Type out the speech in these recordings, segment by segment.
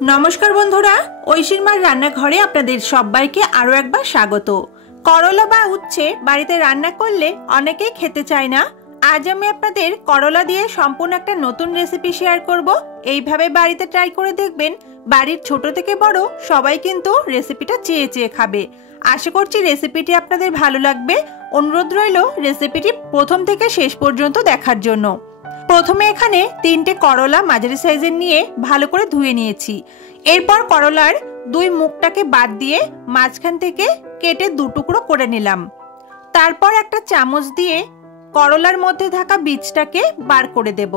नमस्कार बंधुरा ঐশীর মার রান্নাঘরে আপনাদের সবাইকে আরো একবার স্বাগত। করলা বা উচ্ছে বাড়িতে রান্না করলে অনেকেই খেতে চায় না। আজ আমি আপনাদের করলা দিয়ে সম্পূর্ণ একটা নতুন রেসিপি শেয়ার করব। এইভাবে বাড়িতে ট্রাই করে দেখবেন, বাড়ির ছোট থেকে বড় সবাই কিন্তু রেসিপিটা চেয়ে চেয়ে খাবে। আশা করছি রেসিপিটি আপনাদের ভালো লাগবে। অনুরোধ রইল রেসিপিটি প্রথম থেকে শেষ পর্যন্ত দেখার জন্য। প্রথমে এখানে 3টে করলা মাঝারি সাইজের নিয়ে ভালো করে ধুয়ে নিয়েছি। এরপর করলার দুই মুখটাকে বাদ দিয়ে মাঝখান থেকে কেটে দু টুকরো করে নিলাম। তারপর একটা চামচ দিয়ে করলার মধ্যে থাকা বীজটাকে বার করে দেব।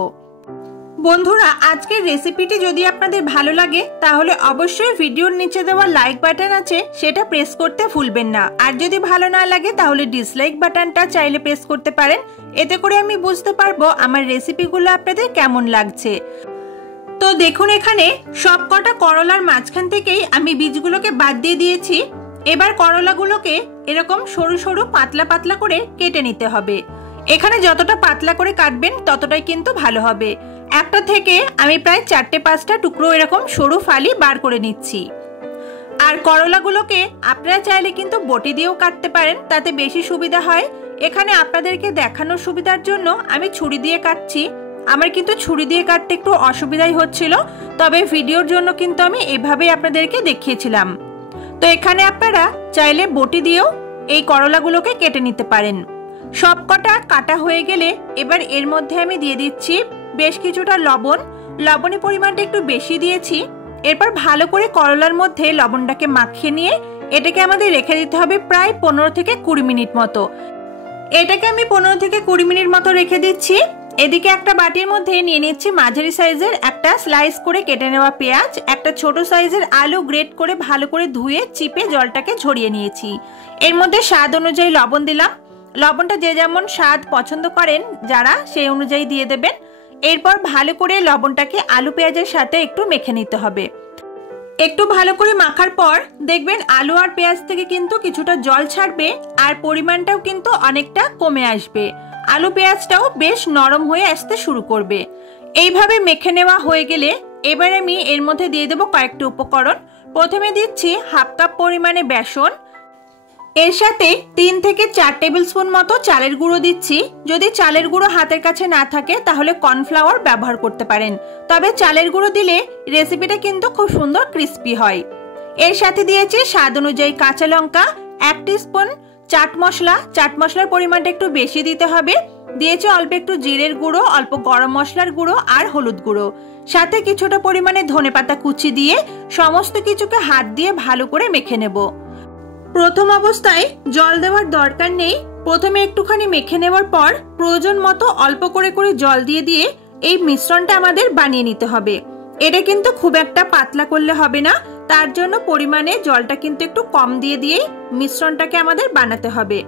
বন্ধুরা, আজকের রেসিপিটি যদি আপনাদের ভালো লাগে তাহলে অবশ্যই ভিডিওর নিচে দেওয়া লাইক বাটন আছে, সেটা প্রেস করতে ভুলবেন না। আর যদি ভালো না লাগে তাহলে ডিসলাইক বাটনটা চাইলে প্রেস করতে পারেন। এতে করে আমি বুঝতে পারবো আমার রেসিপিগুলো আপনাদের কেমন লাগছে। তো দেখুন, এখানে সবকটা করলার মাঝখান থেকেই আমি বীজগুলোকে বাদ দিয়ে দিয়েছি। এবার করলাগুলোকে এরকম সরু সরু পাতলা পাতলা করে কেটে নিতে হবে। এখানে যতটা পাতলা করে কাটবেন ততটাই কিন্তু ভালো হবে। একটা থেকে আমি প্রায় 4-5টা টুকরো এরকম সরু ফালি বার করে নিচ্ছি। আর করলাগুলোকে আপনারা চাইলে কিন্তু বটি দিয়েও কাটতে পারেন, তাতে বেশি সুবিধা হয়। এখানে আপনাদেরকে দেখানোর সুবিধার জন্য আমি ছুরি দিয়ে কাটছি। আমার কিন্তু ছুরি দিয়ে কাটতে একটু অসুবিধাই হচ্ছিল, তবে ভিডিওর জন্য কিন্তু আমি এভাবেই আপনাদেরকে দেখিয়েছিলাম। তো এখানে আপনারা চাইলে বটি দিয়েও এই করলাগুলোকে কেটে নিতে পারেন। সবকটা কাটা হয়ে গেলে এবার এর মধ্যে আমি দিয়ে দিচ্ছি বেশ কিছুটা লবণ। লবণের পরিমাণটা একটু বেশি দিয়েছি। এরপর ভালো করে করলার মধ্যে লবণটাকে মাখিয়ে নিয়ে এটাকে আমাদের রেখে দিতে হবে প্রায় 15 থেকে 20 মিনিট মতো। এটাকে আমি 15 থেকে 20 মিনিট মতো রেখে দিচ্ছি। এদিকে একটা বাটির মধ্যে নিয়ে নিচ্ছি মাঝারি সাইজের একটা স্লাইস করে কেটে নেওয়া পেঁয়াজ, একটা ছোট সাইজের আলু গ্রেট করে ভালো করে ধুয়ে চিপে জলটাকে ঝরিয়ে নিয়েছি। এর মধ্যে স্বাদ অনুযায়ী লবণ দিলাম। লবণটা যে যেমন স্বাদ পছন্দ করেন যারা, সেই অনুযায়ী দিয়ে দেবেন। এরপর ভালো করে লবণটাকে আলু পেঁয়াজের সাথে একটু মেখে নিতে হবে। একটু ভালো করে মাখার পর দেখবেন আলু আর পেঁয়াজ থেকে কিন্তু কিছুটা জল ছাড়বে, আর পরিমাণটাও কিন্তু অনেকটা কমে আসবে। আলু পেঁয়াজটাও বেশ নরম হয়ে আসতে শুরু করবে। এইভাবে মেখে নেওয়া হয়ে গেলে এবার আমি এর মধ্যে দিয়ে দেবো কয়েকটা উপকরণ। প্রথমে দিচ্ছি 1/2 কাপ পরিমাণে বেসন। এর সাথে 3 থেকে 4 টেবিল স্পুন মতো চালের গুঁড়ো দিচ্ছি। যদি চালের গুঁড়ো হাতের কাছে না থাকে তাহলে কর্নফ্লাওয়ার ব্যবহার করতে পারেন, তবে চালের গুঁড়ো দিলে রেসিপিটা কিন্তু খুব সুন্দর ক্রিস্পি হয়। এর সাথে দিয়েছি স্বাদ অনুযায়ী কাঁচা লঙ্কা, 1 টিস্পুন চাট মশলা। চাট মশলার পরিমাণটা একটু বেশি দিতে হবে। দিয়েছি অল্প একটু জিরের গুঁড়ো, অল্প গরম মশলার গুঁড়ো আর হলুদ গুঁড়ো, সাথে কিছুটা পরিমাণে ধনেপাতা কুচি দিয়ে সমস্ত কিছুকে হাত দিয়ে ভালো করে মেখে নেব। প্রথম অবস্থায় জল দেওয়ার দরকার নেই। প্রথমে একটুখানি মেখে নেওয়ার পর প্রয়োজন মতো অল্প করে করে জল দিয়ে দিয়ে এই মিশ্রণটা আমাদের বানিয়ে নিতে হবে। এটা কিন্তু খুব একটা পাতলা করলে হবে না, তার জন্য পরিমাণে জলটা কিন্তু একটু কম দিয়ে দিয়েই মিশ্রণটাকে আমাদের বানাতে হবে।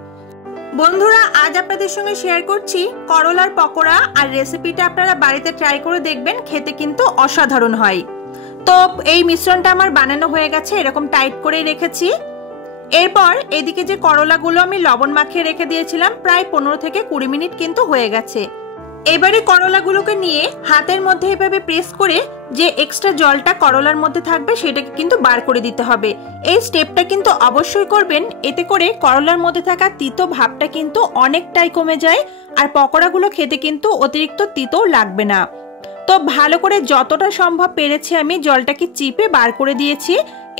বন্ধুরা, আজ আপনাদের সঙ্গে শেয়ার করছি করলার পকোড়া, আর রেসিপিটা আপনারা বাড়িতে ট্রাই করে দেখবেন, খেতে কিন্তু অসাধারণ হয়। তো এই মিশ্রণটা আমার বানানো হয়ে গেছে, এরকম টাইট করে রেখেছি। এরপর এদিকে যে করলাগুলো আমি লবণ মাখিয়ে রেখে দিয়েছিলাম প্রায় 15 থেকে 20 মিনিট কিন্তু হয়ে গেছে। এবারে করলাগুলোকে নিয়ে হাতের মধ্যে এভাবে প্রেস করে যে এক্সট্রা জলটা করলার মধ্যে থাকবে সেটাকে কিন্তু বার করে দিতে হবে। এই স্টেপটা কিন্তু অবশ্যই করবেন, এতে করে করলার মধ্যে থাকা তিতো ভাবটা কিন্তু অনেকটাই কমে যায়, আর পকোড়াগুলো খেতে কিন্তু অতিরিক্ত তিতো লাগবে না। তো ভালো করে যতটা সম্ভব পেরেছি আমি জলটাকে চিপে বার করে দিয়েছি।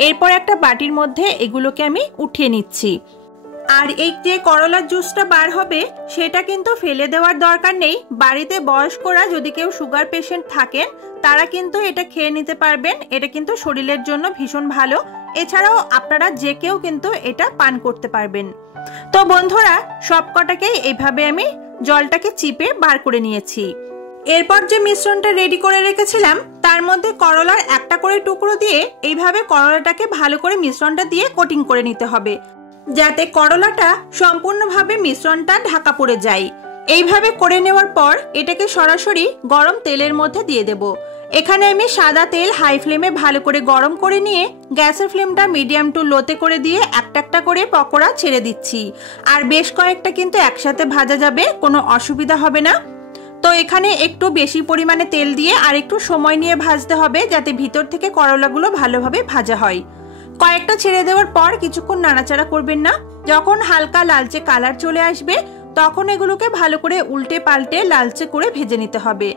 এরপর একটা বাটির মধ্যে এগুলোকে আমি উঠিয়ে নিচ্ছি। আর এই যে করলার জুসটা বার হবে সেটা কিন্তু ফেলে দেওয়ার দরকার নেই। বাড়িতে বয়স্করা যদি কেউ সুগার পেশেন্ট থাকেন তারা কিন্তু এটা খেয়ে নিতে পারবেন। এটা কিন্তু শরীরের জন্য ভীষণ ভালো। এছাড়াও আপনারা যে কেউ কিন্তু এটা পান করতে পারবেন। তো বন্ধুরা, সবকটাকেই এইভাবে আমি জলটাকে চিপে বার করে নিয়েছি। এরপর যে মিশ্রণটা রেডি করে রেখেছিলাম তার মধ্যে করলার একটা করে টুকরো দিয়ে এইভাবে করলাটাকে ভালো করে মিশ্রণটা দিয়ে কোটিং করে নিতে হবে, যাতে করলাটা সম্পূর্ণভাবে মিশ্রণটা ঢাকা পড়ে যায়। এইভাবে করে নেওয়ার পর এটাকে সরাসরি গরম তেলের মধ্যে দিয়ে দেব। এখানে আমি সাদা তেল হাই ফ্লেমে ভালো করে গরম করে নিয়ে গ্যাসের ফ্লেমটা মিডিয়াম টু লোতে করে দিয়ে একটা একটা করে পকোড়া ছেড়ে দিচ্ছি। আর বেশ কয়েকটা কিন্তু একসাথে ভাজা যাবে, কোনো অসুবিধা হবে না। তো এখানে একটু বেশি পরিমাণে তেল দিয়ে আর একটু সময় নিয়ে ভাজতে হবে, যাতে ভিতর থেকে করলাগুলো ভালোভাবে ভাজা হয়। কয়েকটা ছেড়ে দেওয়ার পর কিছুক্ষণ নাড়াচাড়া করবেন না। যখন হালকা লালচে কালার চলে আসবে তখন এগুলোকে ভালো করে উল্টে পাল্টে লালচে করে ভেজে নিতে হবে।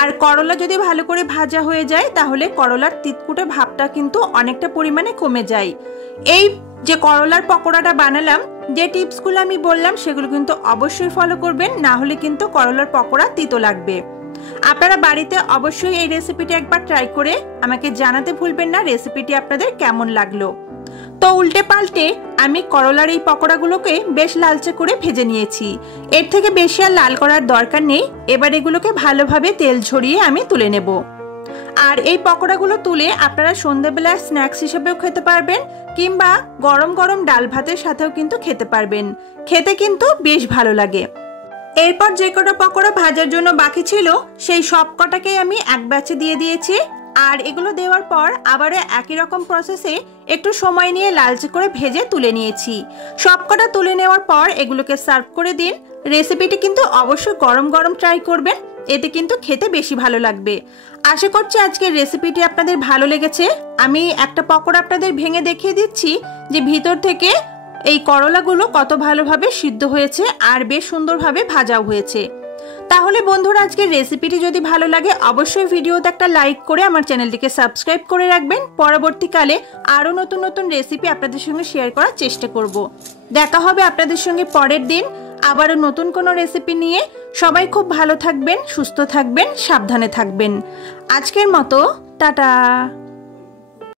আর করলা যদি ভালো করে ভাজা হয়ে যায় তাহলে করলার তিতকুটে ভাবটা কিন্তু অনেকটা পরিমাণে কমে যায়। এই যে করলার পকোড়াটা বানালাম, যে টিপসগুলো আমি বললাম সেগুলো কিন্তু অবশ্যই ফলো করবেন, না হলে কিন্তু করলার পকোড়া তিতো লাগবে। আপনারা বাড়িতে অবশ্যই এই রেসিপিটি একবার ট্রাই করে আমাকে জানাতে ভুলবেন না রেসিপিটি আপনাদের কেমন লাগলো। তো উল্টে পাল্টে আমি করলার এই পকোড়াগুলোকে বেশ লালচে করে ভেজে নিয়েছি। এর থেকে বেশি আর লাল করার দরকার নেই। এবার এগুলোকে ভালোভাবে তেল ঝরিয়ে আমি তুলে নেব। আর এই পকোড়াগুলো তুলে আপনারা সন্ধ্যাবেলা স্ন্যাক্স হিসেবেও খেতে পারবেন, কিংবা গরম গরম ডাল ভাতের সাথেও কিন্তু খেতে পারবেন। খেতে কিন্তু বেশ ভালো লাগে। এরপর যে কটা পকোড়া ভাজার জন্য বাকি ছিল সেই সব কটাকেই আমি এক ব্যাচে দিয়ে দিয়েছি। আর এগুলো দেওয়ার পর আবারও একই রকম প্রসেসে একটু সময় নিয়ে লালচে করে ভেজে তুলে নিয়েছি। সবকটা তুলে নেওয়ার পর এগুলোকে সার্ভ করে দিন। রেসিপিটি কিন্তু অবশ্যই গরম গরম ট্রাই করবেন, এতে কিন্তু খেতে বেশি ভালো লাগবে। আশা করছি আজকের রেসিপিটি আপনাদের ভালো লেগেছে। আমি একটা পকোড়া আপনাদের ভেঙে দেখিয়ে দিচ্ছি যে ভিতর থেকে এই করলাগুলো কত ভালোভাবে সিদ্ধ হয়েছে আর বেশ সুন্দরভাবে ভাজাও হয়েছে। তাহলে বন্ধুরা, আজকের রেসিপিটি যদি ভালো লাগে অবশ্যই ভিডিওতে একটা লাইক করে আমার চ্যানেলটিকে সাবস্ক্রাইব করে রাখবেন। পরবর্তীকালে আরও নতুন নতুন রেসিপি আপনাদের সঙ্গে শেয়ার করার চেষ্টা করব। দেখা হবে আপনাদের সঙ্গে পরের দিন আবারও নতুন কোনো রেসিপি নিয়ে। সবাই খুব ভালো থাকবেন, সুস্থ থাকবেন, সাবধানে থাকবেন। আজকের মতো টাটা।